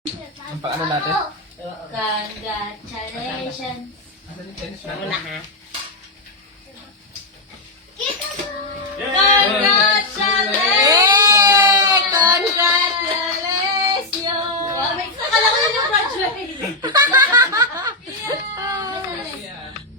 Ang paano natin? Congratulations. Asan yung tennis Muna natin? ha. Congratulations! Congratulations! Akala ko yun yung graduate.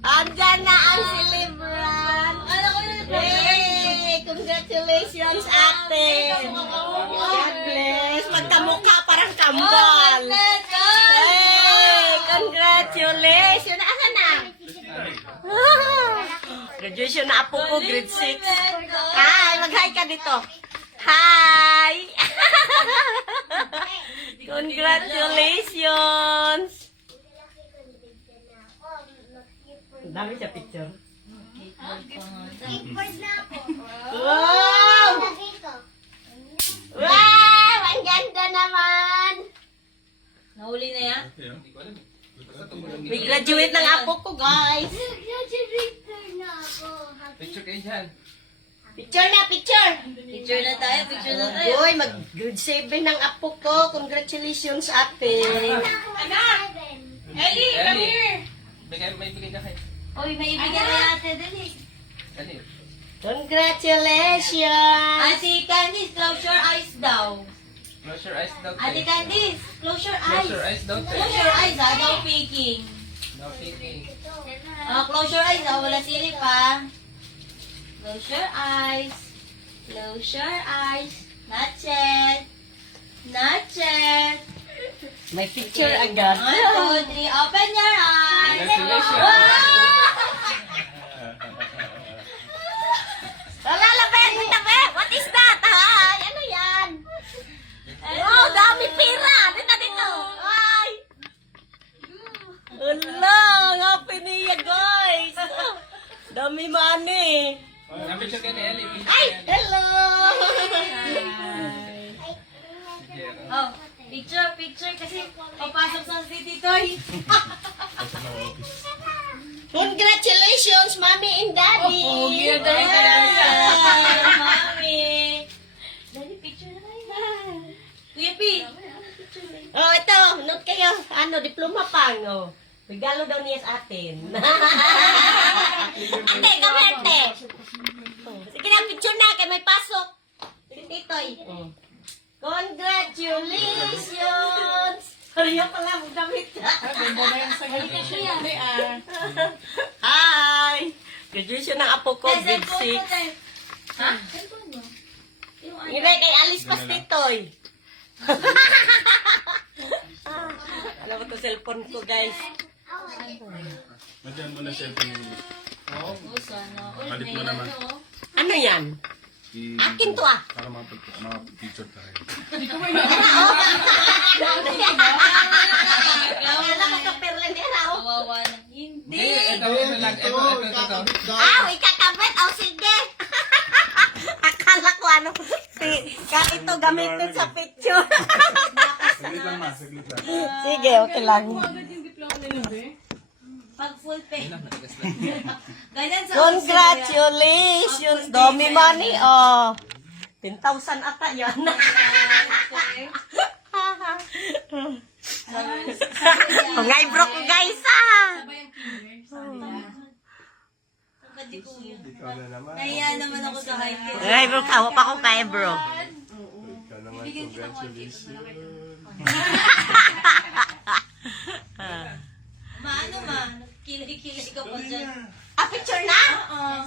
Andyan na ang celebrant. Akala ko yun yung graduate. Congratulations, ate. God bless. Magkamukha parang kambal. Hey, congratulations. Asan na? Graduation na apo ko, grade 6. Hi, mag-hi ka dito. Hi! Congratulations! Ang dami siya picture. Wow! Wow! Ang ganda naman! Nahuli na yan? Hindi ko alam eh. May graduate ng apo ko, guys. Picture kayo dyan. Picture na, picture! Picture na tayo, picture na tayo. Uy, mag-grade 7 ng apo ko. Congratulations, ate. Ellie, come here! May bigay ka kayo. Uy, may ibigay na ate, dali. Ano yun? Congratulations! Ate Candice, close your eyes daw. Close your eyes daw. Ate Tay. Candice, close your eyes. Close your eyes daw. Tay. Close your eyes, ha? No peeking. No peeking. Close your eyes, ha? Wala silip, ha? Close your eyes. Close your eyes. Not yet. Not yet. May picture agad. 1, 2, 3, open your eyes. Congratulations. Lalapit! May tabi! What is that? Ay, ano yan? Wow, dami pira! Dito, dito! Ay! Hala! Happy New Year, guys! Dami money! Picture kayo ni Ellie. Ay! Hello! Oh, picture kasi papasok sa city toy. Congratulations, Mommy and Daddy! Mami. Daddy, picture na tayo. Kuya P. Oh, ito, note kayo. Ano, diploma pang, oh. Regalo daw niya sa atin. Ate, kamerte. Sige na, picture na, kay may pasok. Sige, titoy. Congratulations! Hariya pala, magdamit. Hi! Graduation ng apo ko, grade 6. Ha? Ngilay kay Alice Pas titoy. Alam mo to cellphone ko, guys. Madyan mo na cellphone mo. Oh, sana. Palit mo naman. Ano yan? Akin to ah. Para mapapicture tayo. Wala ka to perlenera, oh. Kawawa na. Hindi. Ito lang. Ito. Ah, ikakabit. Oh, sige. Akala ko ano. Ito gamitin sa picture. Saglit lang ma, saglit lang. Sige, okay lang. Pag full pay. Ganyan sa Congratulations. Dami money, oh. 10,000 ata yan. Ngay bro ko, guys, ah. Ikaw na naman. Naiya naman ako sa high school. Ngay bro, kawa pa ko kay bro. Ikaw naman, congratulations. Maano ma? Kili-kili ka pa dyan. Ah, picture na? Oo.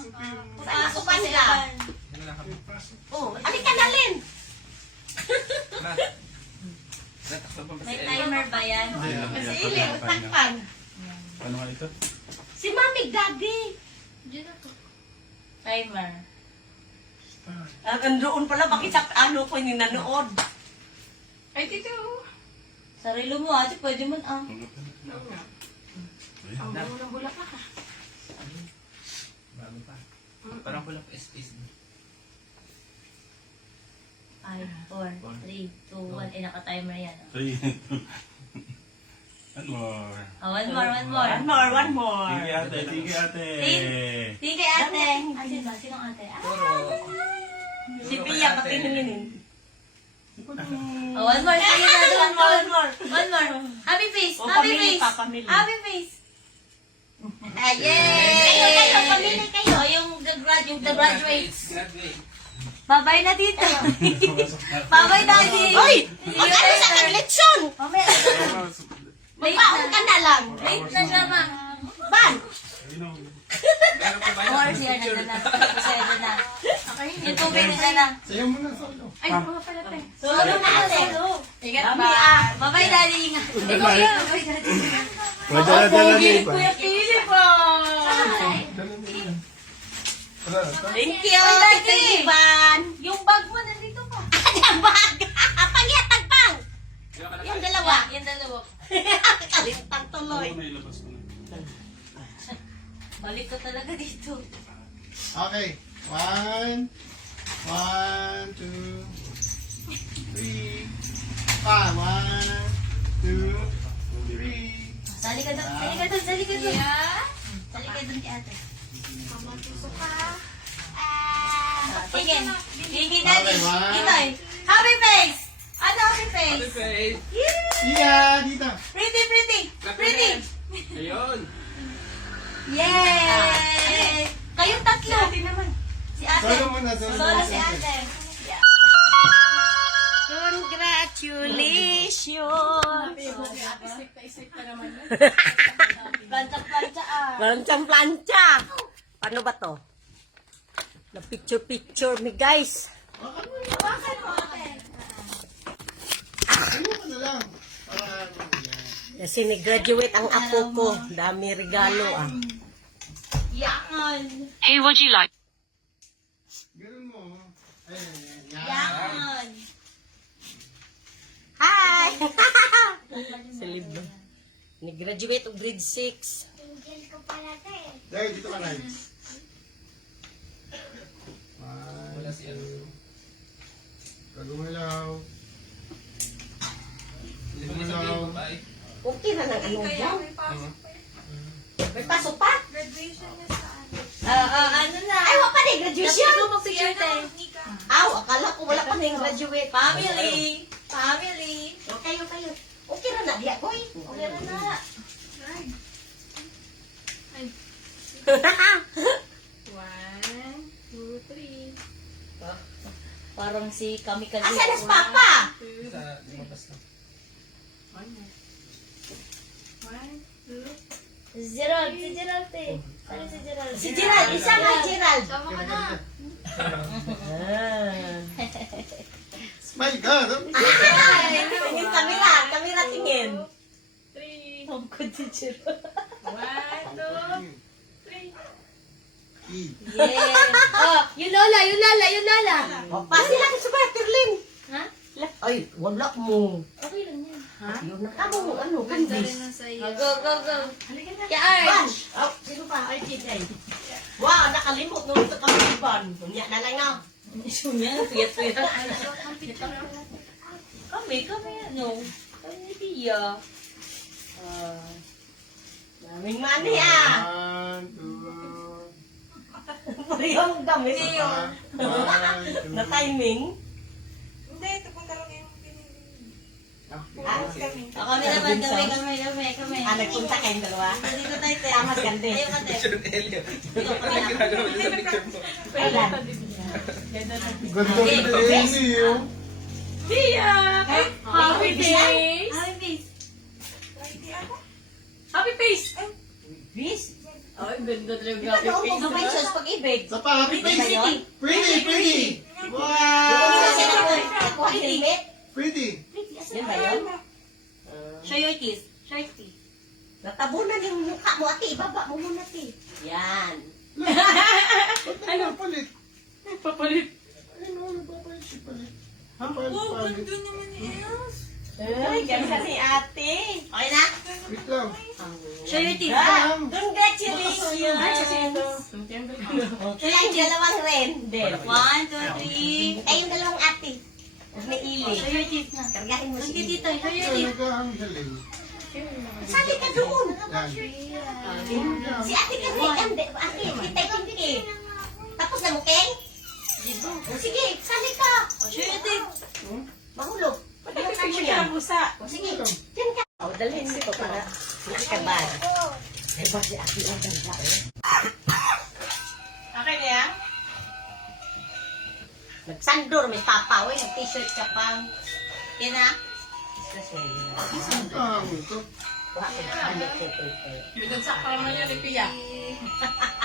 Pasok pa sila. Oh, alika na, Lin. May timer ba yan? Kasi Ilin, takpan. Ano nga ito? Si Mami Daddy. Timer. Andoon pala, bakit sa ano ko yung nanood? Ay, tito. Sarilo mo ate, pwede mo ah. Parang kulang pa space. 5, 4, 3, 2, 1. Eh, naka-timer yan. Three. One more. Oh, one more. One more. Tingin ate, tingin ate. Tingkay ate. Asin ba? Sinong ate? Si Pia, patingin. Oh, one more. Sige, one more. face. Oh, Happy family face. pa, family. Happy face. Ayay! Kayo, pamili kayo. Yung the graduates. Graduate. Bye-bye na dito. Bye-bye, Daddy. Oy! See you Mag-ano sa later. taglitsyon? Mamaya. Late Magpaon ka na. na lang. Late na siya, ma. Ban! Meron pa ba yun? Or siya na na. Siya na. Yung tubig na na. Sayo mo na solo. Ay, mga pala tayo. Solo na ate. Ingat Dami, ba? Bye-bye, Daddy. Ingat. Ikaw yan. Bye, Daddy. Madala-dala na iba. Kuya Pili po. Thank you, Oy, Daddy. Tita Ivan. Yung bag mo nandito pa. Ang bag! Pangyatag pang! Yung dalawa. Yung dalawa. Kalintang tuloy. Balik ka talaga dito. Okay. 1, 2, 3, 5. 1, 2, 3. Sali ka doon. Sali ka doon. Sali ka doon. Sali ka doon kay ate. Tingin. Tingin, Daddy. Okay, one. Itoy. Happy face. Ano happy face? Happy face. Yeah, dito. Pretty, pretty. Pretty. Ayun. Yay! Kayong tatlo. Si ate naman. Si ate. Solo muna, solo Solo muna. si ate. Congratulations! Plancha-plancha ah. Planchang-plancha! Paano ba to? Na picture-picture me, guys. Hawakan mo ate. Ano ka na lang? Para yan. Kasi nag-graduate ang apo ko. Dami regalo, ah. Yangon. Ganun mo. Ayan, yan. Yangon. Hi! Silib ba? Nag-graduate of grade 6. Dahil dito ka na. Wala si ano. Kagumilaw. Hindi mo sabihin pa eh. Okay na ng anong dyan. May pasok pa? Ano na? Ay, wala pa na yung graduation. Mag-picture tayo. Aw, akala ko wala pa na yung graduate. Family. Family. Okay, okay. Okay na na, diya, boy. Okay na na. Parang si kami kasi. Asan na si Papa? Sa lumabas na. Si Gerald. Si Gerald eh. Saan si Gerald? Si Gerald, isa nga Gerald. Sama ka na. Ah. My God! Tingin kamera, kamera tingin. Tungkod si Gerald. Yeah. Oh, yung lola, yung lola, yung lola. O, pasi lang sa Berlin. Ha? Ay, wala mo. Okay lang yan. Yun na kamo, ano, kandis. Oh, go, go, go. Kaya Arch. Bunch. Oh, sino pa? Ay, Chiday. Wow, nakalimot nung ito kami iban. Unya na lang nga. Sunya, tuyat-tuyat. Kami, ano? Kami ni Pia. Daming money ah. 1, 2, Parehong damit. Na timing. Ah, Kami naman, kami. Ah, nagpunta kayong dalawa. Dito tayo, te. Tama, ganda. Ayaw ka, te. Picture ni Elio. Ikaw, kami na. Ginagawa mo sa picture mo. Kailan? Ganda rin na yun niyo. Happy face. Happy face. Happy face! Bis? Ay, ganda talaga. Di ba noong conventions pag-ibig? Sa pa, happy face. Ngayon? Pretty, pretty. Yung kasi Wow! nakuha helmet? Pretty. Yan ba yun? Show your teeth. Show your teeth. Natabunan yung mukha mo, ate. Ibaba mo muna, ate. Yan. Ano? Papalit. Papalit. Ano, papalit si palit. Papalit. Ay, ganda ni ate. Okay na? Wait lang. Show your teeth. Ah, congratulations! Ay, kasi ito. Sila yung dalawang ren. Then, 1, 2, 3. ay, yung dalawang ate. May ili. Show your teeth na. Kargahin mo Sige, si tito. Show your teeth. Talaga ang galing. Sali ka doon. Yan. Si ate ka rin. Ate, kita yung tapos na mo, Ken? O, sige, sali ka. Show your teeth. Mahulog. Pag-iwasan mo Picture yan. ka ng busa. O, sige, dyan ka. O, Dalhin dito para hindi ka bad. Ay, ba si Aki ang ganda eh. Okay na yan? Nagsandor, may papa, oy, nag-t-shirt ka pang. Yan na. Isang kang ito. Wala ko na ko Pinagsak pa naman yan ni Pia.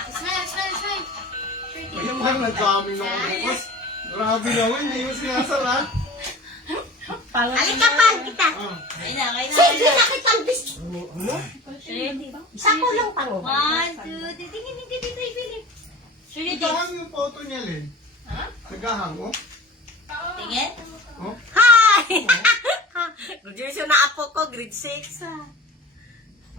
Smile, smile, smile. Ayun lang, nagkami ng bukas. Grabe naman, hindi mo sinasara. Halika pang kita. Ah, Ayun na, ayun na. Sige, nakita ang bis. Ready? Isa ko lang pang. 1, 2, 3. Tingin, hindi, dito, Philip. Ready? nagahang yung photo niya, Len. Ha? Nagahang, oh. Tingin. Oh. Hi! Graduation na apo ko, grade 6.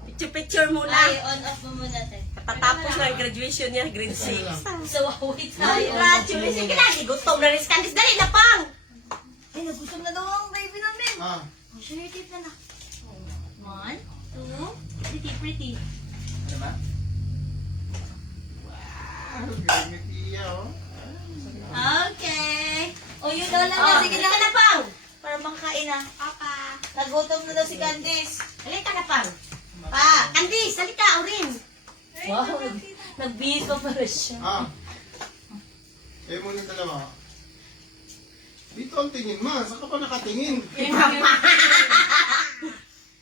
Picture-picture muna. Ay, on off mo muna, te. Patapos na yung graduation niya, grade 6. So, wait tayo. Congratulations! Sige na, gutom na rin. Candice, dali na pang! Ay, nagutom na daw ang baby namin. Ah, Oh, sure, tip na na. 1, 2, pretty, pretty. Ano ba? galing ni Tia, oh. Okay. O, yun daw lang na. Sige na pang. Para makain na. Papa. Nagutom na daw si Candice. Halika na pang. Pa, Candice, halika, Aurin. Wow, nagbihis pa pala siya. Ah. Eh, mo yung dalawa. Dito ang tingin mo. Saan ka pa nakatingin?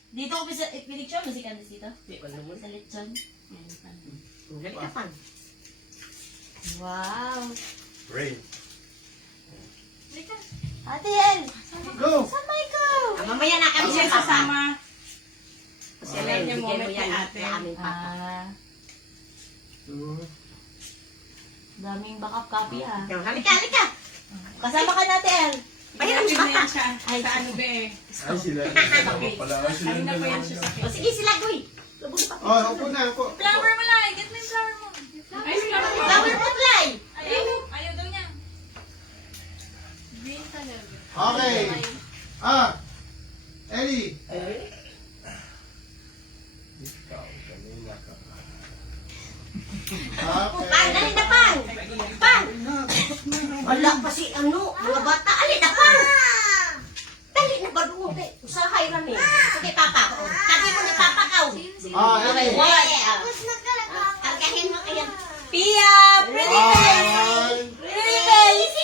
Dito ko sa pinicture mo si Candice dito? Sa lechon. Halika pang. Wow. Rain. Ate Yan, Go! saan ko? Mamaya na kami Siya siya sasama. sasama. Kasi may Yung bigay mo moment yan ni ate. sa aming papa. Two. Daming backup copy ha. Halika, halika. Kasama ka natin. Pahiram sa bata. Siya, sa ano ba eh. Ay, sila. Pala nga sila. Kanina pa yan siya sa O sige sila, Goy. Lubog pa. Oh, upo na, upo. Flower mo lang. Get mo yung flower mo. Ay, sila pa. Flower supply. Ayaw daw niya. Green talaga. Okay. Ah. Ellie. Ikaw, kanina ka. Pang, dali na pang. Pang. Wala pa si ano, mga bata. Alin na pang. Dali na ba doon? Usahay rami. Sige, papa. Sabi mo ni papa ka. Ah, Okay, Ellie. one. Kargahin mo kaya. Pia! Pretty face! One. Pretty face!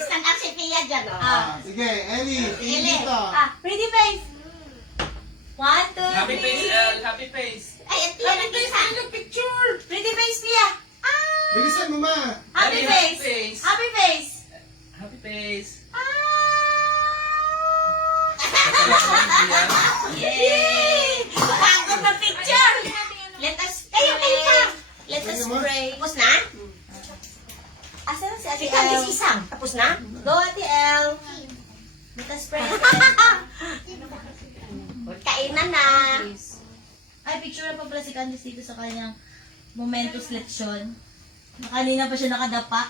Stand up si Pia dyan, o. Sige, Ellie. Tingin Ellie. dito. Pretty face! 1, 2, 3. Happy face, El. Happy face. Ay, ang Pia nag-isa. Pretty face, Pia! Bilisan mo, ma. Happy Happy face! face. Happy face! Happy face. Yay! Pagod na picture. Let us Kayo, kayo pa. pray. Let us Sige, ma. pray. Tapos na? Asan na si Ate Si Candice El? isang. Tapos na? Go, Ate El. Let us pray. Kainan na. Ay, picture na pa pala si Candice dito sa kanyang momentous leksyon. Kanina pa siya nakadapa.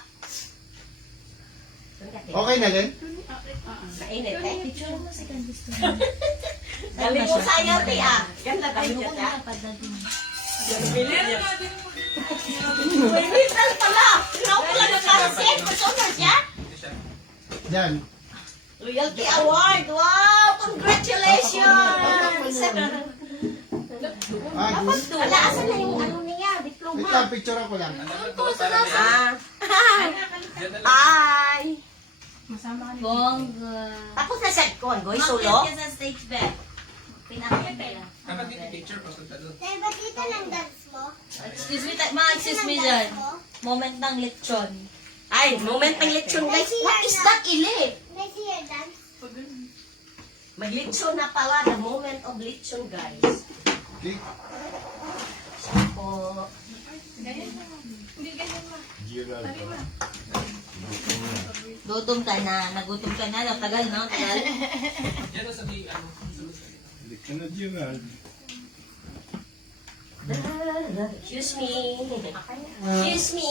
Okay na, Len? Mainit eh. Picture mo si Candice to. Galing mo sayo, Tia. Ganda Ay, galing mo siya, ko Tia. na padagin. Winter pala. Ikaw pala nagkasin. Personal siya. Diyan. Loyalty Award. Wow! Congratulations! Ah, good. Wala, asan na yung ano niya? Wait Diploma. lang, picture ko lang. Ah. Hi! Masama ka ni Bongga. Tapos na siya ko. Goy, Umakyat solo. ka sa stage back. Pinakit nila. Dapat dito picture pagpunta doon. Excuse me, excuse me dyan. Moment ng lechon. Ay, moment ng lechon, guys. What is that, Ili? Mag-lechon na pala. The moment of lechon, guys. Okay. Po. Gerald. Gutom ka na. Nagutom ka na. Tagal, no? Tagal. Yan na sabi, ano, Hindi ka na, Gerald. Excuse me. Excuse me.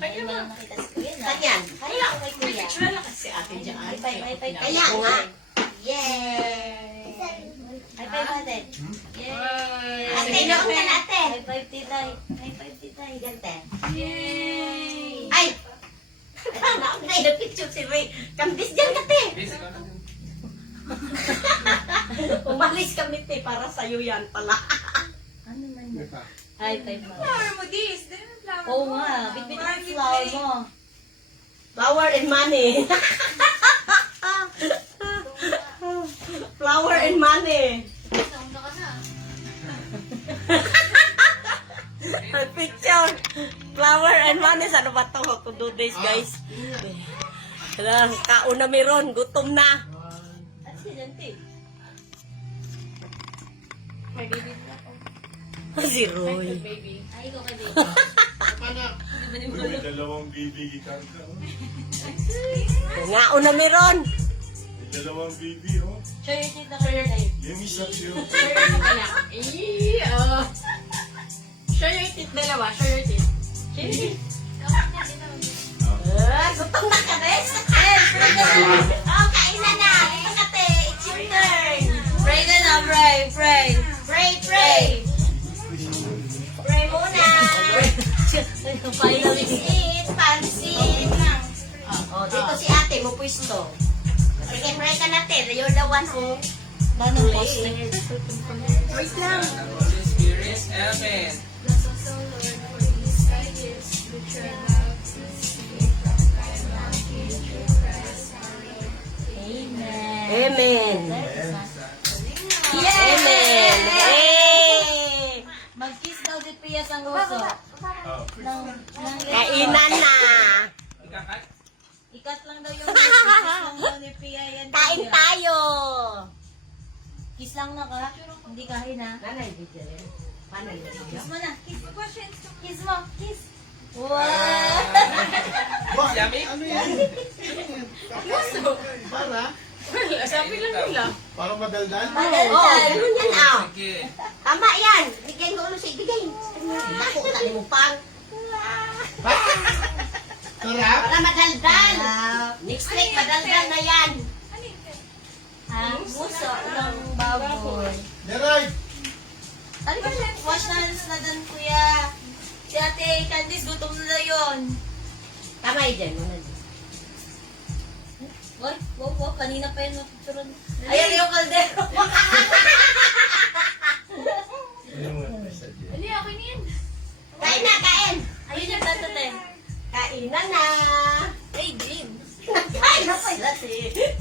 Ay, mga nakita si Kuya na. Kanyan. Kaya ako kay Kuya. kasi ate dyan. High five, high five. Kaya nga. Yay! High five natin. Yay! Ate, noon ka na, ate. High five, titay. High five, titay. Gante. Yay! Ay! Naunay na picture si Ray. Kambis dyan, kate. basic ano din. Umalis kami te, para sa'yo yan pala. Ano man yun? Ito. High five mo. Flower mo, dis. Dali mo flower Oo mo. nga, bitbit Parang ang flower giveaway. mo. Flower and money. Flower and money. Picture. Flower and money. Ano ba ito? To do this, guys. Kauna meron. Gutom na. At si Dante. May baby na ako. Si Roy. Baby. Ay, ikaw kay baby. Paano? May dalawang bibi kanta. Oh. Ngauna meron. May dalawang bibi, oh. Show your teeth na kayo tayo. Yung isa siyo. Show your teeth, dalawa. Show your teeth. Show your teeth. Gutom na ka, bes. Oh, kainan na. Ito ka, te. It's your turn. Pray na na, pray, pray. Pray, pray. Pray muna. Finally. Pansit, pansit. Oh, dito si ate mo pwesto. Sige, pray ka natin. You're the one who... Manong post na. Wait lang. Holy Spirit. Amen. Amen. Amen. Yes! Amen. Hey! Mag-kiss daw di Pia ang uso. Kainan na. Ikakat. Ikat lang daw yung kiss lang daw ni Pia yan. Kain Pia. tayo. Kiss lang na ka. Hindi kain ha. Nanay, bigyan. Paano yun? Kiss mo na. Kiss. Questions. Kiss mo. Kiss. Wow! Ba, Yummy? ano yan? Para? Sabi lang nila. Parang madaldal? Oo, ganun yan ah. Sige. Tama yan. Bigyan ko ulo sa ibigay. Ako, tali mo pang. Sarap? Para madaldal. Next week, madaldal na yan. Ha? Muso ng baboy. Leroy! Ano ba siya? Wash na hands na dun, kuya. Si ate Candice, gutom na yun. Tama yun dyan. Muna dyan. Uy, wow, kanina pa yun napicturan. Ayan yung kaldero. Hindi, ako niyan. Kain na, kain. Ayun yung plato, te. Kainan na. Ay, Jim. Kain na pala si.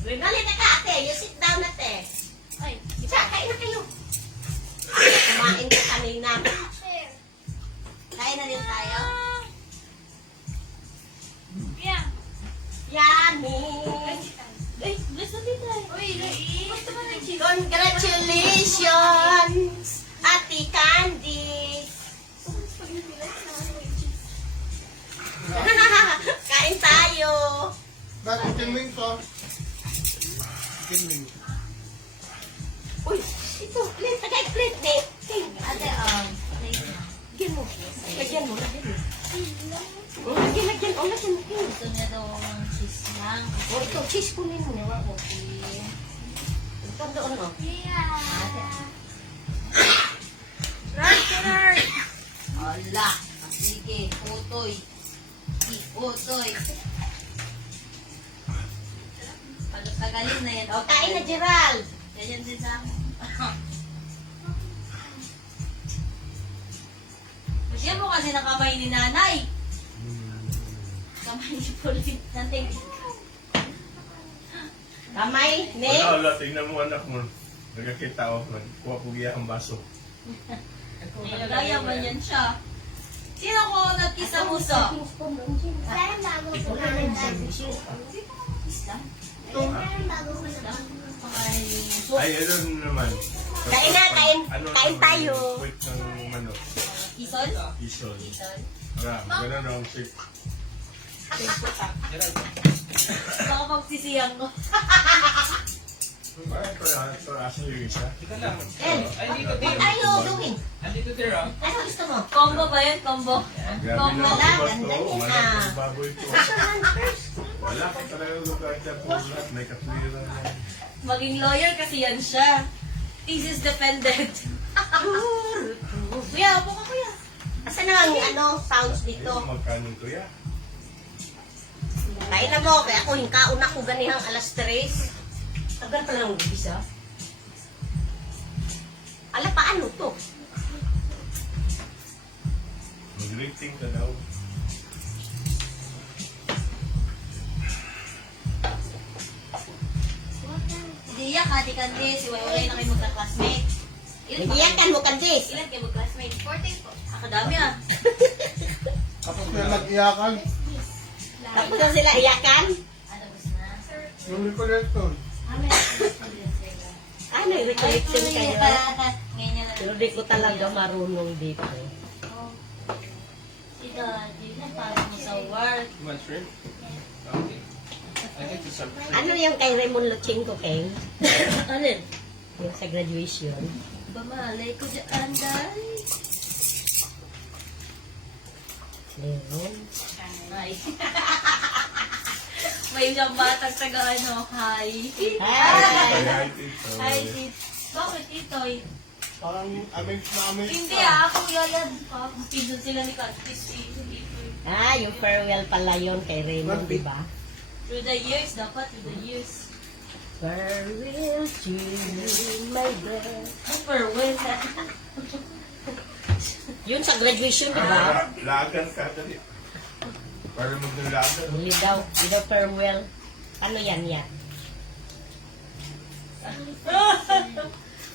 Rinali na ka, ate. You sit down na, te. Ay, Isa, kain na kayo. Kumain ka kanina. kain na rin tayo. Yeah. Yummy. Ay, bless na din tayo. Uy, Lai. Gusto mo ng cheese? Congratulations, Ate Candy. Kain tayo. Bakit kinwing to? Kinwing. Uy, ito, plate, tagay plate, ne. Ate, Lagyan mo. Lagyan mo, lagyan mo. Lagyan, lagyan. O, lagyan mo. gusto niya daw ng cheese lang. O, ito, cheese kunin mo. Nawa ko. Ito doon, o. Ala, sige, utoy. Utoy. Pagaling na yan. O, kain na, Gerald. Ganyan din sa akin. Siya mo kasi nakamay ni nanay. Kamay ni Pauline. Nanting. Kamay, ne. Wala, tingnan mo anak mo. Nagkakita ako, nagkuha ko giya ang baso. Nilagaya man yan siya. Sino ko nagkiss sa muso? Islam? Islam? Ay, ano naman. Kain na, kain. Ano Kain naman tayo. yung Kwit ng manok. Isol? Isol. Isol? Ganun ang shape. Baka pagsisiyang ko. Ito asa yung isa. Ika lang. El, Ay, dito, what dito. are you doing? Andito, Tira. Ano gusto mo? Combo ba yun? Combo? Grabe Combo na lang, ako ganda to. niya. Malaking baboy to. Gusto mo first? Wala ka talagang lugar dyan po lahat. May katwiran na. Maging lawyer kasi yan siya. Thesis defended. Kuya, upo ka kuya. Asan na ang sounds dito? Magkanin ko ya. Kain na mo, kaya ako hingkaon ako ganihang alas 3. Tagal pa lang ang gubis, ha? to? Mag-rating ka daw. Hindi yan, Ate Candice. Iwalay na kayo magka-classmate. Iyakan mo, Candice. Ilan kayo mag-classmate? 14 po. Akadami ah. Tapos na nag-iyakan. Tapos na sila iyakan. Ano gusto na? Yung recollector. Ano yung recollection kayo? Ngayon yan Pero di ko talaga marunong dito. Si Daddy, parang mo sa work. You want shrimp? Okay. I think it's some Ano yung kay Raymond Luchenko, Keng? Alin? Yung sa graduation. Bamalay ko dyan, Day. Meron. Ay. May isang batang taga ano, hi. Hi! Hi, Tito. Bakit, Titoy? Parang amazed na amazed Hindi ka. ako yalan. Pindon sila ni Candice, si Titoy. Ah, yung farewell pala yun kay Raymond, di ba? Through the years, dapat through the years. Farewell to you, my brother. Farewell na. Yun sa graduation, di ba? Lagan ka dali. Para mag-lagan. Hindi daw farewell. Ano yan yan?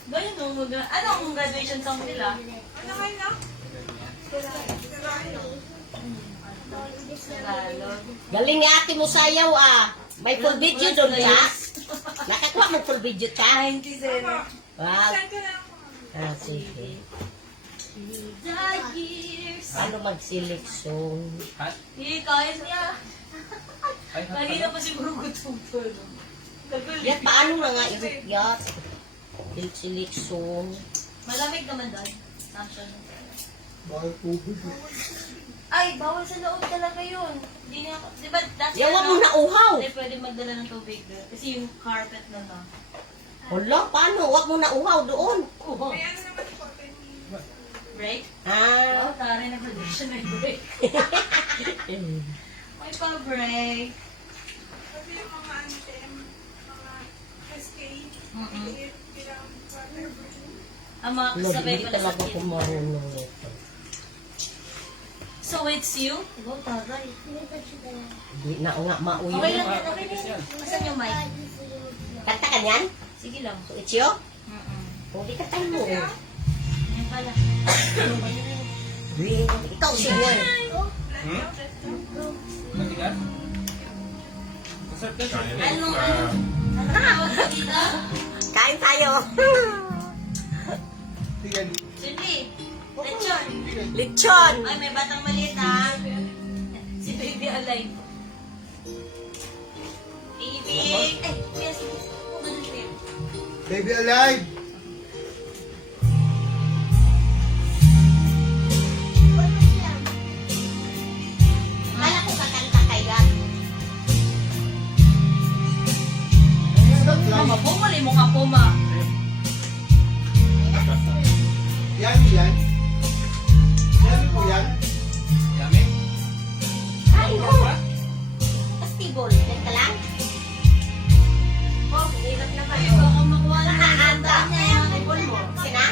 Ba yun ang ano ang graduation song nila? Tagalog. Galing ni ate mo sayaw ah. May full video doon ka? Nakakuha mo full video ka? 97. Wow. Ah, sige. The years. Paano mag-select song? hot. Hindi, kaya niya. Ay, hot Kanina pala. pa siguro gutom ko. Yan, paano na nga i-rekyat? Select song. Malamig naman doon. Samson. Bakit tubig? Ay, bawal sa loob talaga yun. Hindi niya, di ba, dati Yawa mo na uhaw. Hindi pwede magdala ng tubig doon. Kasi yung carpet na na. Hala, paano? Huwag mo na uhaw doon. Break? Ah. Wow, taray na graduation may break. May pa-break. Kasi yung mga anthem, mga SK, Mm-mm. bilang water break. Ang mga Lord, kasabay hindi pala sa talaga kid. ko marunong nito. So it's you? Wow, taray. Hindi na nga mauyo. Okay lang yan, okay lang yan. Asan yung mic? Kanta ka niyan? Sige lang. So, it's you? Mm-mm. O, di kantahin mo. Yan pala. Ikaw, singer. Matigas? Masarap ka shrimp. Ano? Ano tawag mo dito? Kain tayo. Sige. Cindy. Lechon. Lechon. Ay, may batang maliit ha. Si Baby Alive. Baby. Ay, kuya, sige. Huwag ka dun, Pim. Baby alive! Kala ko kakanta kaya. Stop lang. Mama, bumali mo ka puma. Yan, yan. Yan po yan. Yummy? Ay, More no. pa? Festival. Yan ka lang. Oh, hirap na kayo. Baka makuha na ng tandaan niya yung Festival mo. Sina?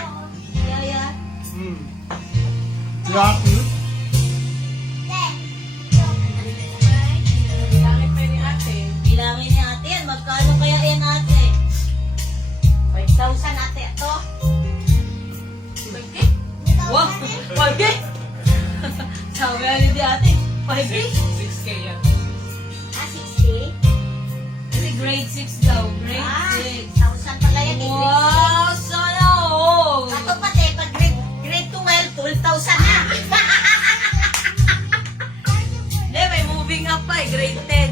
Yaya. Hmm. Lucky. Bilangin pa ni ate. Bilangin ni ate yan. Magkano kaya yan ate? 5,000 ate ito. Wow! 5K! Sabi nga ni ate, 5K? 6K yan. Ah, 60? Kasi grade 6 daw. Grade Ah, 6. 1,000 pala yan. eh. Wow! Sana all! Ato pati, pag grade 12, 12,000 na. Hindi, may moving up pa eh. Grade 10.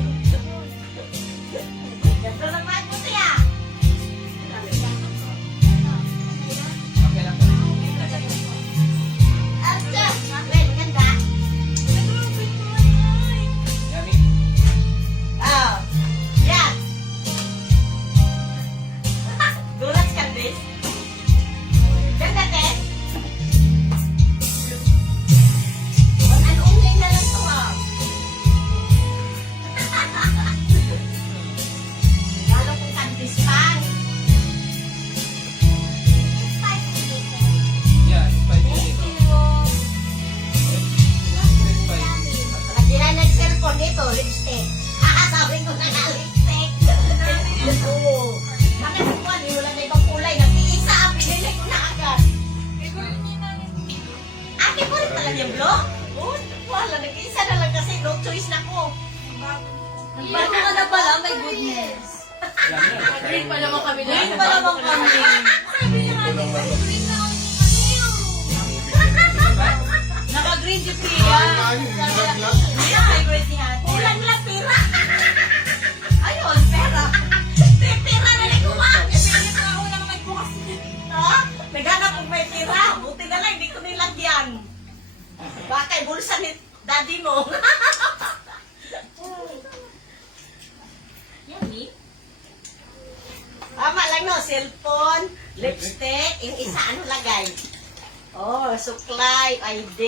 Ganito naman mo siya. Okay lang. Asa? Well, ganda. Yummy? Ah, yan. Gulat ka, Des. block? Oh, wala. Nag-isa na lang kasi. No choice na ko. Nagbago ka na pala, my goodness. Green pa naman kami Green pa naman kami. Naka-green si Pia. Pia, favorite ni Ate. Kulang lang pera. Ayun, pera. Pera na rin kuha. Ha? Naghanap kong may pera. Buti na lang, hindi ko nilagyan. Baka bulsa ni daddy mo. Yummy. Tama lang no, cellphone, lipstick, yung isa ano lagay? Oh, suklay, ID.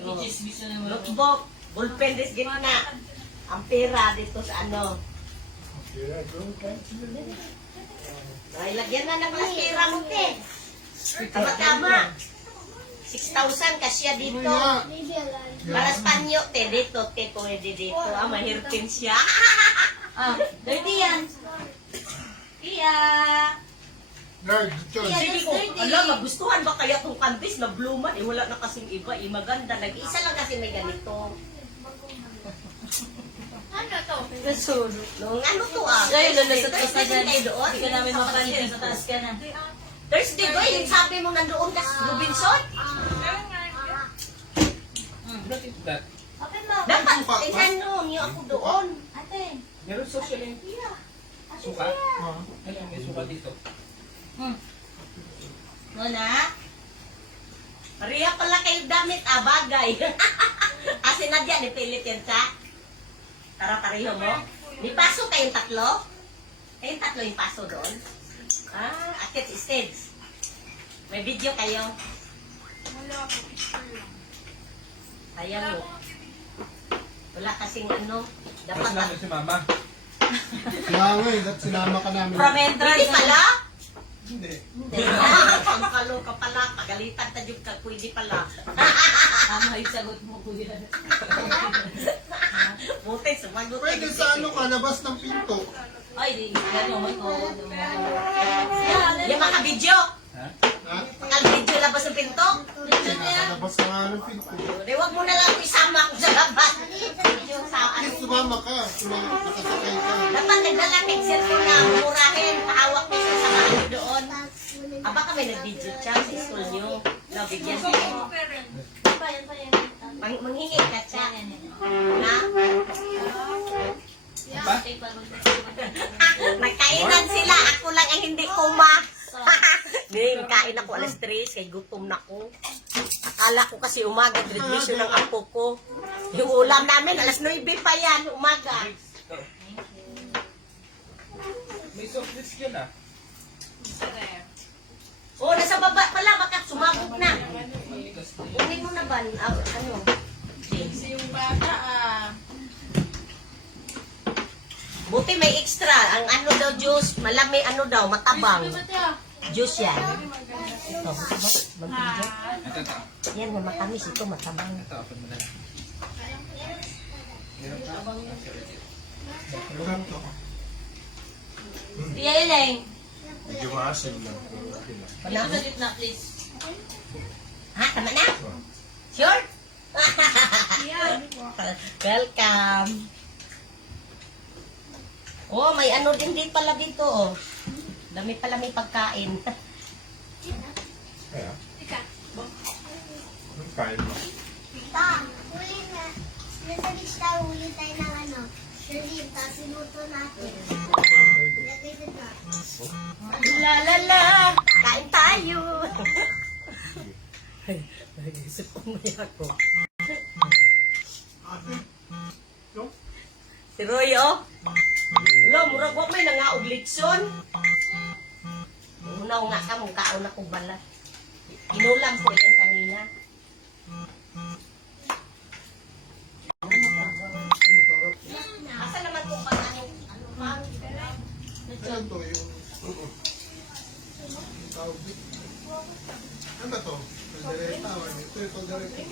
Nag-chismis na naman ako. Notebook, ballpen dis gitna. Ang pera dito sa ano. Ay, lagyan na ng mga pera mo, te. Tama-tama. 6,000 kasya dito. Para sa panyo, te, dito, te, pwede dito. Ah, mahirpin siya. Ah, dirty yan. Pia. Guard, John. Sige ko, alam, magustuhan ba kaya itong kantis na bluman? Eh, wala na kasing iba. Eh, maganda. Nag-isa lang kasi may ganito. Ano to? Nasuro. Nung ano to ah? Ay, lalasot ka sa Thursday dyan. kayo doon? Hindi ka namin mapansin. Sa taas ka na. Thursday ba? Yung sabi mo nandoon ka sa Robinson? Not into that. Dapat, suka pa? tinanong niyo ako doon. Ate. Meron social yung suka. Ayun, may suka dito. Muna? Maria pala kayo damit, ah, bagay. Kasi Nadia, ni Philippines, ha? Tara, pareho mo. May paso kayong tatlo? Kayong tatlo yung paso doon? Ah, akit stage. May video kayo? Sayang mo. Wala kasing ano. Tapos Dapat namin si mama. Kaya nga eh, sinama ka namin. From entrance. Hindi pala? Hindi. Pangkalo ka pala. Pagalitan ta yung ka. Pwede pala. Tama yung sagot mo, kuya. Buti, sumagot. Pwede sa ano ka, labas ng pinto. Ay, di. Gano'n ko. Yung mga video. Ha? Ha? Pagka-video labas ng pinto. Nakalabas ka nga ng pinto. Di, wag mo na lang isama ko sa labas. Yung sa ano. Yes, sumama ka. Nakasakay ka. Dapat nagdala ng cellphone na murahin. Pahawak mo siya sa bahay doon. Aba kami nag-video siya sa school nyo. No, bigyan kayo. Manghingi ka siya. Na? Pa? Nagkainan sila. Ako lang ang hindi kuma. Ngayon, kain ako alas 3. Kaya gutom na ko. Akala ko kasi umaga. Graduation ng apo ko. Yung ulam namin, alas 9 pa yan. Umaga. May soft drinks yun ah. Oh, nasa baba pala. Baka sumabog na. Maligas na yun. Kunin mo na ba? Ano? Kasi yung bata Buti may extra. Ang ano daw juice, malami ano daw, matabang. Juice yan. Ito, matabang. Ito. Yan, matamis ito, matabang. Ito, open mo na lang. Meron ka? Meron to. Pia Ileng. Medyo maasim lang. Dito sa gitna, please. Ha, tama na? Sure? Welcome. Oh, may ano din pala dito, oh. Dami pala may pagkain. Kaya? Kain mo. Ta, huli na. Nasa beach tayo, huli tayo ng ano. Shrimp, tapos sinuto natin. Lagay dito. La la la, kain tayo. Ay, isip ko may ako. Si Roy, oh. Wala, murag wag may nangaog litson. Unaw nga ka, mong kaon ako balat. Inulam ko yan kanina. Asa naman kung pag ano pang? Ano to yung... Tawag dito. Ano to? Kaldereta. Ito yung kaldereta.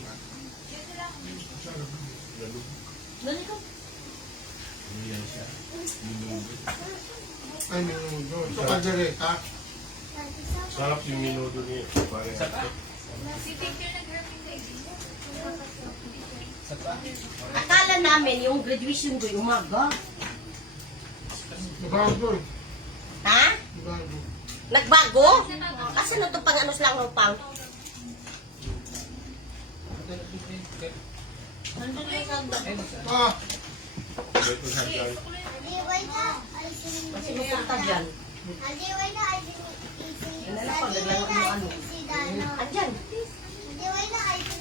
Dali ko. Ay, minudo. Ito kaldereta. Sarap yung minudo niya. Parang Sa pa. Akala namin yung graduation ko yung umaga. Bago. Ha? Bago. Nagbago? Kasi ano itong pang-anos lang ng pang? Nandun yung sagda. Ah! ito sa dyan. Aliway na. Ay, Sino punta dyan? Aliway na. Ay, Yan na lang pag naglaro ng ano. Andyan. Aliway na. Ay, si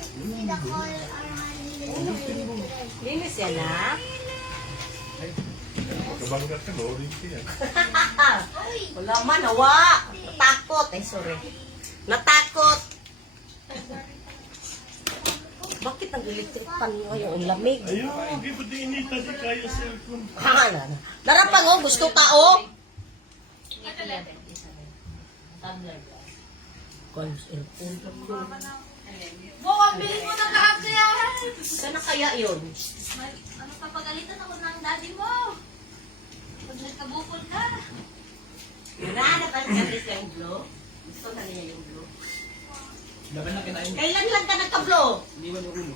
the call or honey. Linis yan ha? Kabanggat ka, loading ka yan. Wala man, nawa. Natakot. Ay, sorry. Natakot. Bakit ang electric pan ngayon? Ang lamig. Ayun, hindi ba di inita di kaya cellphone? Narapang oh, gusto ka oh. Tablet. Guys, earphone. Bo, ang bilis mo ng kaaksayahan! Sana kaya yun? Ano papagalitan ako ng daddy mo? Pag nagkabukod ka. Naghahanap ka ng yung blow? Gusto na niya yung blow. Laban na kinain. Kailan lang ka nagka-blow? Hindi mo yung ulo.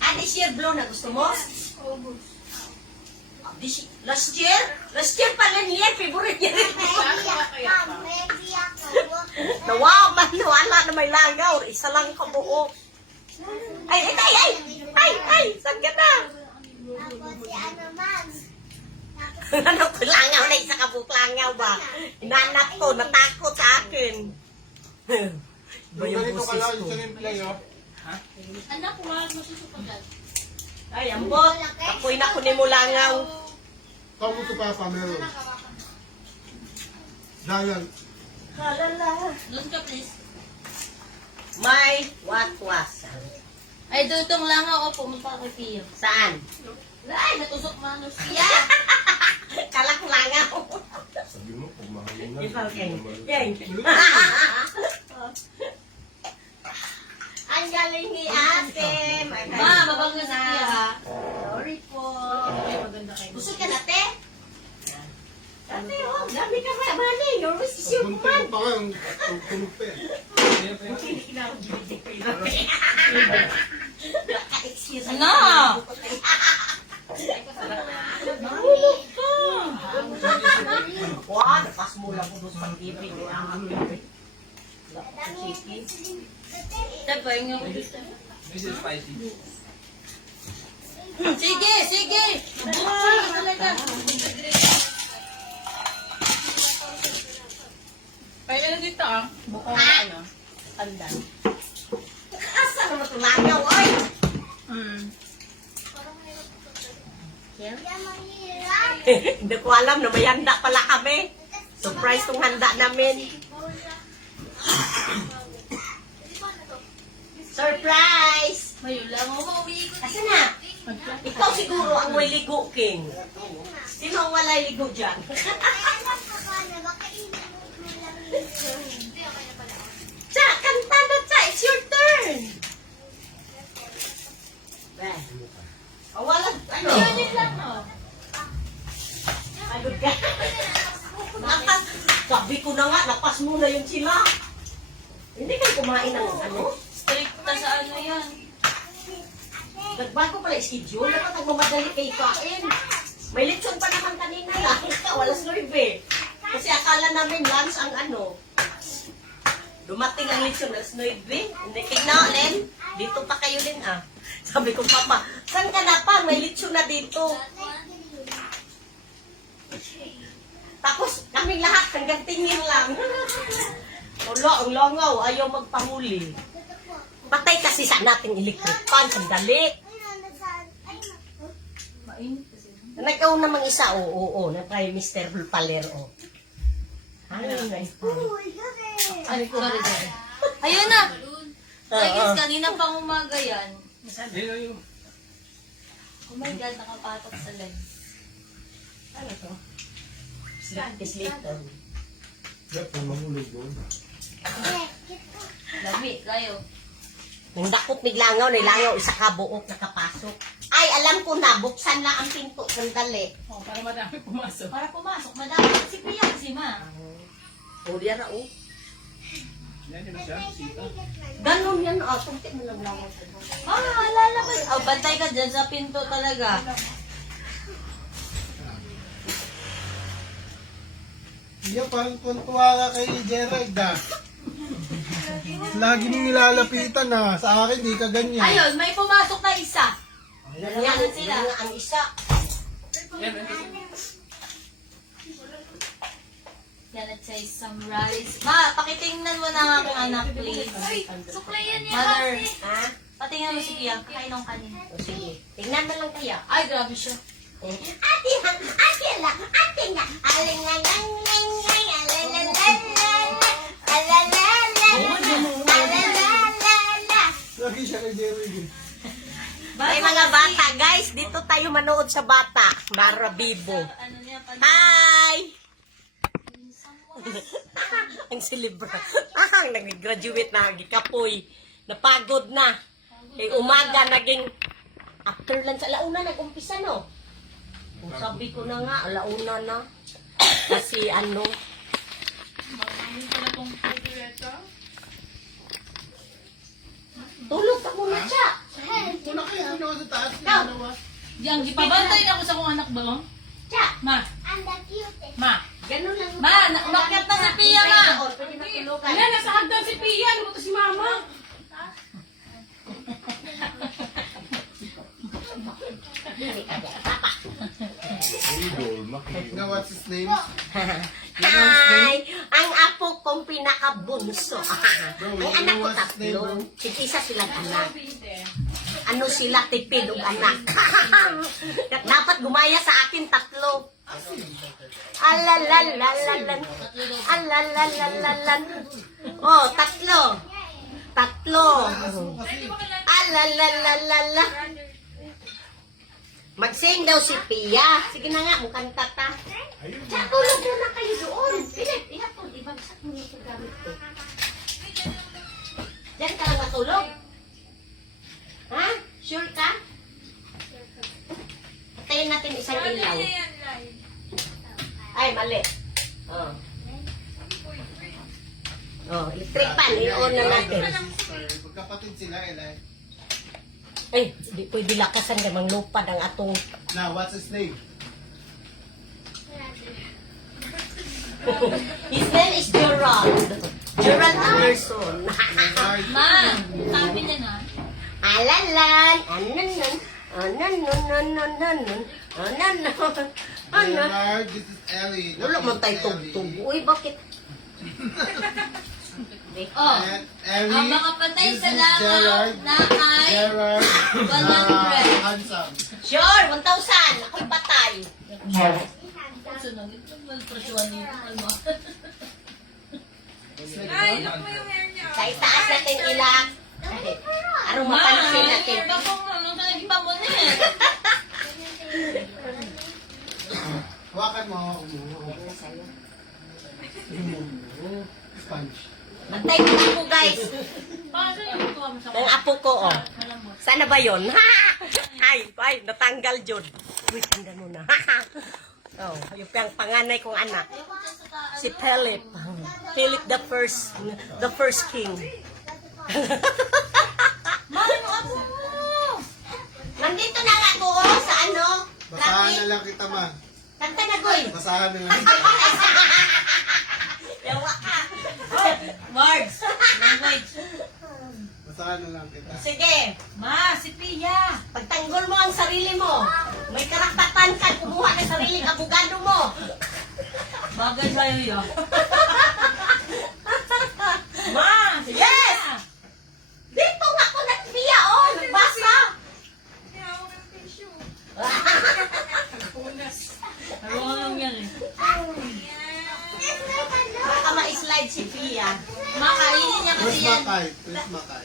Ah, this year blow na gusto mo? Ah, last year? Last year pala niya, favorite niya rin. Maybe ako. Nawaw man, wala na may langaw. Isa lang kabuo. Ay, saan ka na? Tapos si ano man. Ano ko langaw na isa kabuk langaw ba? Inanap ko, natakot sa akin. Ba Yung yung ganito busis kalaki ko? sa rimplay, oh. Anak, wala mo susupagan. Ay, ambot. Apoy na ko ni mo langaw. Kamu to Papa, meron. Dayan. Halala. Doon ka, please. May watwasan. Ay, dutong lang ako. Pumunta kay Pio. Saan? Ay, natusok man ako siya. Kalak langaw. Sabi mo, kung mahangin na. Ikaw, Ken. hindi Ken. naman- Ang galing ni ate. Ma, mabango sa Pio, ha? Sorry po. Gusto ka na, te? Ate, oh, dami ka ba? Mani, your wish is your Bunti command. ko pa nga, ang tulog pa eh. Excuse me. Ano? Mahulog ka. Wah, napas mo lang ko doon sa TV. Diba, yung This is spicy. Sige, sige! Buhay talaga! Kaya na dito ah. Bukong ano. Pandan. Asa naman ito langaw, oy? Yan mahirap. Hindi ko alam na may handa pala kami. Surprise tong handa namin. Surprise! Mayo lang ako, mauwi ko. Asa na? Ikaw siguro ang may ligo, King. Sino ang wala ligo dyan? Cha, kanta na, Cha. It's your turn. Wala, ano? Yun lang, no? Pagod ka. Napas, sabi ko na nga, napas muna yung sila. Hindi kayo kumain ng ano? Stricta sa ano yan. Nagbago pala yung schedule. Dapat nagmamadali kayo kain. May lechon pa naman kanina lang. Walas 9. Kasi akala namin lunch ang ano. Dumating ang lechon, alas 9. Hindi, tignan, Len. Dito pa kayo, Len, ah. Sabi ko, Papa, saan ka na pa? May lechon na dito. Tapos, kaming lahat, hanggang tingin lang. Wala, ang langaw, ayaw magpahuli. Patay kasi sa nating electric pan, sandali. Mainit kasi. Nag-aw namang isa, oo, na Prime Minister Palero. Ano yun, guys? Ay, sorry. Ayun na! Ay, guys, kanina pang umaga yan. Yun. Oh my God, nakapatok sa legs. Ano to? Sleep to. Dapat kung mahulog doon. Lami, kayo. Nang dakot may langaw, isa ka buok nakapasok. Ay, alam ko na, buksan na ang pinto, sandali. Oh, para madami pumasok. Para pumasok, madami. Si Priya, si Ma. O, yan na, oh. Yan yun siya, sita. Ganon yan, ah. Tunti mo lang lang. Alala ko. Oh, bantay ka dyan sa pinto talaga. Iya, parang kuntuwa ka kay Gerald ah. Lagi mong nilalapitan ah. Sa akin, di ka ganyan. Ayun, may pumasok na isa. Yan Yan nga sila. ang isa. Yan, yan. Yan at say some rice. Ma, pakitingnan mo na ang aking anak, please. Suklayan niya Mother, Ha? patingnan mo si Pia. Kain ng kanin. O, sige. Tingnan mo lang kaya. Ay, grabe siya. Ate lang, ate lang, ate nga. Aling nga, nga, nga, nga, alalalala, alalala, alalalala. Lagi siya kay Gerald. Ay, mga bata, guys, dito tayo manood sa bata. Mara Bibo. Ano niya, Hi! Ang silibra. Nag-graduate na, gikapoy. Napagod na. Eh, umaga, naging after lunch, alauna nag-umpisa, no? Kung sabi ko na nga, alauna na. Kasi ano, Marami pala tong pagkireta. tulog ka muna siya. Wala kayo ginawa sa taas. Ikaw. Yang gipabantay na ako sa kong anak ba? Siya. Ma, Ang cute. ma. Ganun lang. Ma, umakyat na si Pia, ma. Pwede na tulugan. Ayan, nasa hagdan si Pia. Ano to si Mama? Idol, makikita. Na what's his name? Hi! Ang apo kong pinakabunso. Ang anak ko tatlo. Isa silang anak. Ano sila, tipid og anak. Dapat gumaya sa akin tatlo. Alalalalan. Alalalalan. Oh, tatlo. Tatlo. Alalalala. Mag-sing daw si Pia. Sige na nga, mukhang tata. Diyan, tulog muna kayo doon. Philip, ihatod. Ibagsak mo yung gamit ko. Diyan ka lang matulog. Ha? Sure ka? Patayin natin isang ilaw. Ay, mali. Oh. Oh, electric pan. I-on na natin. Magkapatid sila, Eli. Ay, di pwede lakasan gamang lupad ang atong... Now, what's his name? His name is Gerald. Gerald Anderson. Ma, sabi niya na. Alalan. Ananan. Ananan. Ananan. Ananan. Gerard, this is Ellie. Wala man tayo tugtog. Uy, bakit? Oh, Ellie, ang mga patay this sa is langaw Gerard. na ay Gerard, 100. handsome. Sure, 1,000. Ako'y patay. Sunod, ito malpresyuan nito. Ay, look mo yung hair niya. Sa itaas natin ilak. Araw Ma, mapansin natin. iba kong ano ka naging pamunin. Hawakan mo. Sponge. Antay mo ako, guys. Paano yung tuwa mo sa Ang apo ko, oh. Alam mo. Sana ba yun? Ay, natanggal yun. Wait, tanggal mo na. Oh, yung panganay kong anak. Si Philip. Philip the first king. Nandito na nga ako, oh, sa ano? Basahan na lang kita, ma. Kanta na, Goy. Basahan na lang kita. Yawa ka. Words. Language. Basahan na lang kita. Sige, Ma, si Pia. pagtanggol mo ang sarili mo. May karapatan ka kumuha ng sariling abogado mo. Bagay sa'yo yun. Ma! Yes! Dito nga ako nagbiya, oh! Nagbasa! Marunong yan eh. Baka ma-slide si Pia. Ma, kainin niya kasi Please yan. makay. Please makay.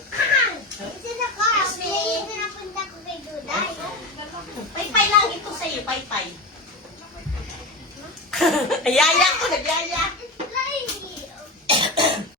Ito na ko. Pinapunta ko kay Duday. Paypay lang ito sa'yo, paypay. Yaya ko, nagyaya.